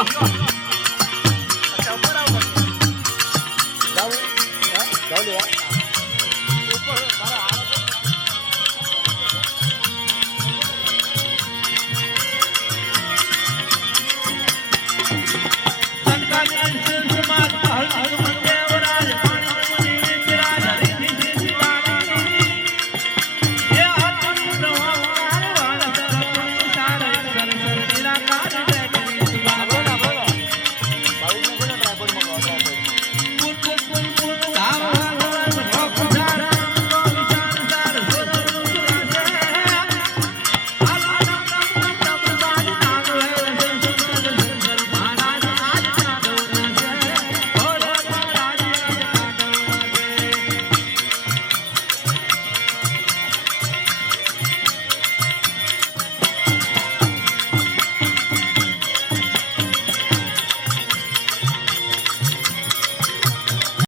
ઉપર ઉપર 为什么？